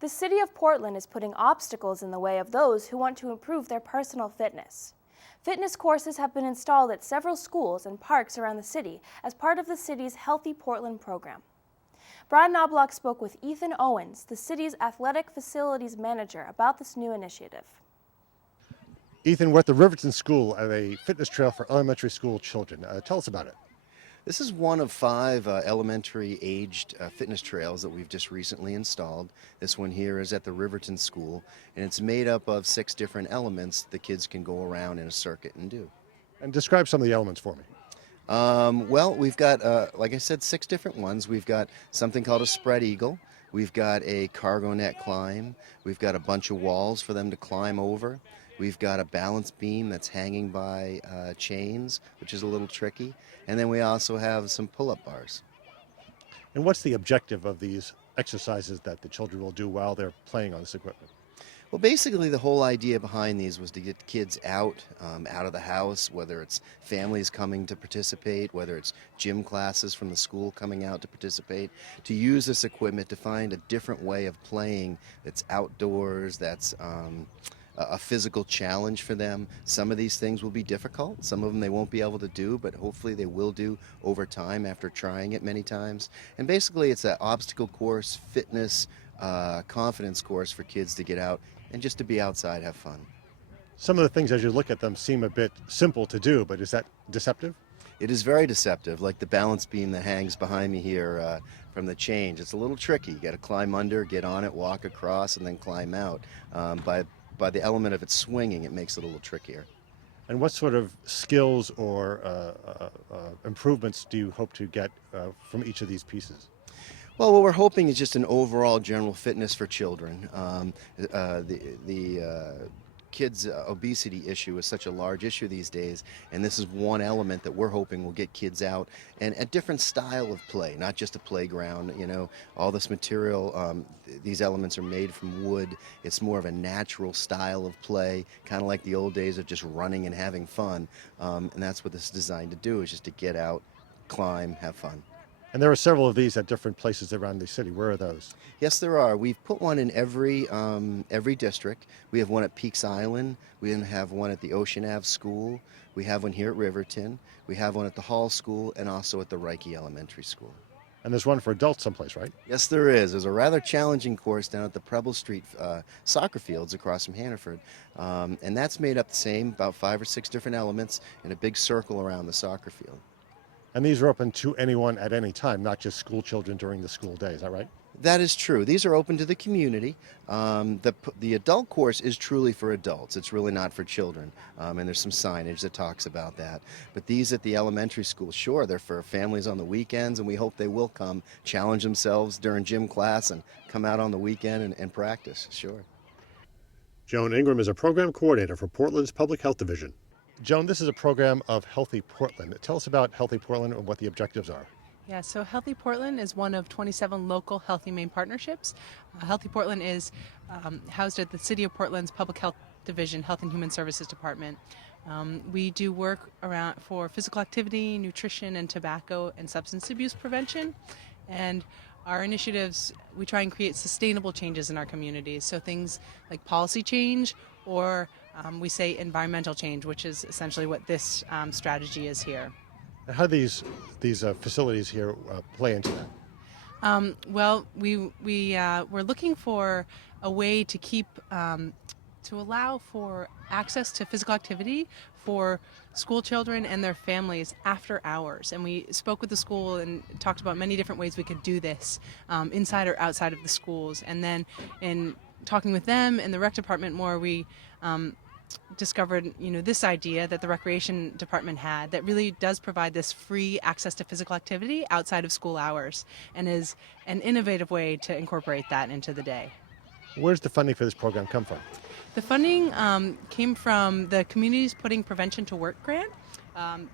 The city of Portland is putting obstacles in the way of those who want to improve their personal fitness. Fitness courses have been installed at several schools and parks around the city as part of the city's Healthy Portland program. Brad Knobloch spoke with Ethan Owens, the city's athletic facilities manager, about this new initiative. Ethan, we're at the Riverton School at a fitness trail for elementary school children. Tell us about it. This is one of 5 elementary aged fitness trails that we've just recently installed. This one here is at the Riverton School, and it's made up of 6 different elements the kids can go around in a circuit and do. And describe some of the elements for me. Well, we've got, like I said, 6 different ones. We've got something called a spread eagle. We've got a cargo net climb. We've got a bunch of walls for them to climb over. We've got a balance beam that's hanging by chains, which is a little tricky. And then we also have some pull-up bars. And what's the objective of these exercises that the children will do while they're playing on this equipment? Well, basically the whole idea behind these was to get kids out of the house, whether it's families coming to participate, whether it's gym classes from the school coming out to participate, to use this equipment to find a different way of playing that's outdoors, that's a physical challenge for them. Some of these things will be difficult. Some of them they won't be able to do, but hopefully they will do over time after trying it many times. And basically it's an obstacle course, fitness, confidence course for kids to get out and just to be outside, have fun. Some of the things as you look at them seem a bit simple to do, but is that deceptive? It is very deceptive, like the balance beam that hangs behind me here from the change. It's a little tricky. You got to climb under, get on it, walk across, and then climb out. By the element of it swinging, it makes it a little trickier. And what sort of skills or improvements do you hope to get from each of these pieces? Well, what we're hoping is just an overall general fitness for children. The kids' obesity issue is such a large issue these days, and this is one element that we're hoping will get kids out and a different style of play, not just a playground. You know, all this material, these elements are made from wood. It's more of a natural style of play, kind of like the old days of just running and having fun, and that's what this is designed to do, is just to get out, climb, have fun. And there are several of these at different places around the city. Where are those? Yes, there are. We've put one in every district. We have one at Peaks Island. We have one at the Ocean Ave School. We have one here at Riverton. We have one at the Hall School and also at the Reiki Elementary School. And there's one for adults someplace, right? Yes, there is. There's a rather challenging course down at the Preble Street soccer fields across from Hannaford. And that's made up the same, about 5 or 6 different elements in a big circle around the soccer field. And these are open to anyone at any time, not just school children during the school day. Is that right? That is true. These are open to the community. The adult course is truly for adults. It's really not for children. And there's some signage that talks about that. But these at the elementary school, sure, they're for families on the weekends, and we hope they will come challenge themselves during gym class and come out on the weekend and practice, sure. Joan Ingram is a program coordinator for Portland's Public Health Division. Joan, this is a program of Healthy Portland. Tell us about Healthy Portland and what the objectives are. Yeah, so Healthy Portland is one of 27 local Health Humane partnerships. Healthy Portland is housed at the City of Portland's Public Health Division, Health and Human Services Department. We do work around for physical activity, nutrition, and tobacco and substance abuse prevention. And our initiatives, we try and create sustainable changes in our communities. So things like policy change or we say environmental change, which is essentially what this strategy is here. How do these facilities here play into that? Well, we're looking for a way to keep to allow for access to physical activity for school children and their families after hours. And we spoke with the school and talked about many different ways we could do this inside or outside of the schools. And then in talking with them and the rec department more, we discovered, this idea that the recreation department had that really does provide this free access to physical activity outside of school hours and is an innovative way to incorporate that into the day. Where's the funding for this program come from? The funding came from the Communities Putting Prevention to Work grant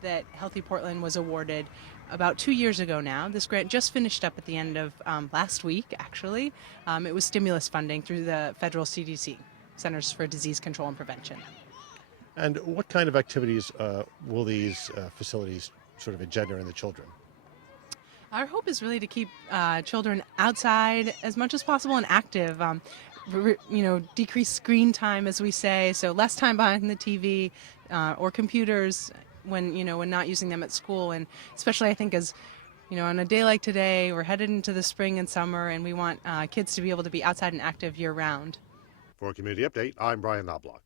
that Healthy Portland was awarded about 2 years ago now. This grant just finished up at the end of last week, actually. It was stimulus funding through the federal CDC, Centers for Disease Control and Prevention. And what kind of activities will these facilities sort of engender in the children? Our hope is really to keep children outside as much as possible and active. Decrease screen time, as we say, so less time behind the TV or computers when not using them at school, and especially I think as on a day like today, we're headed into the spring and summer, and we want kids to be able to be outside and active year round. For a Community Update, I'm Brian Knobloch.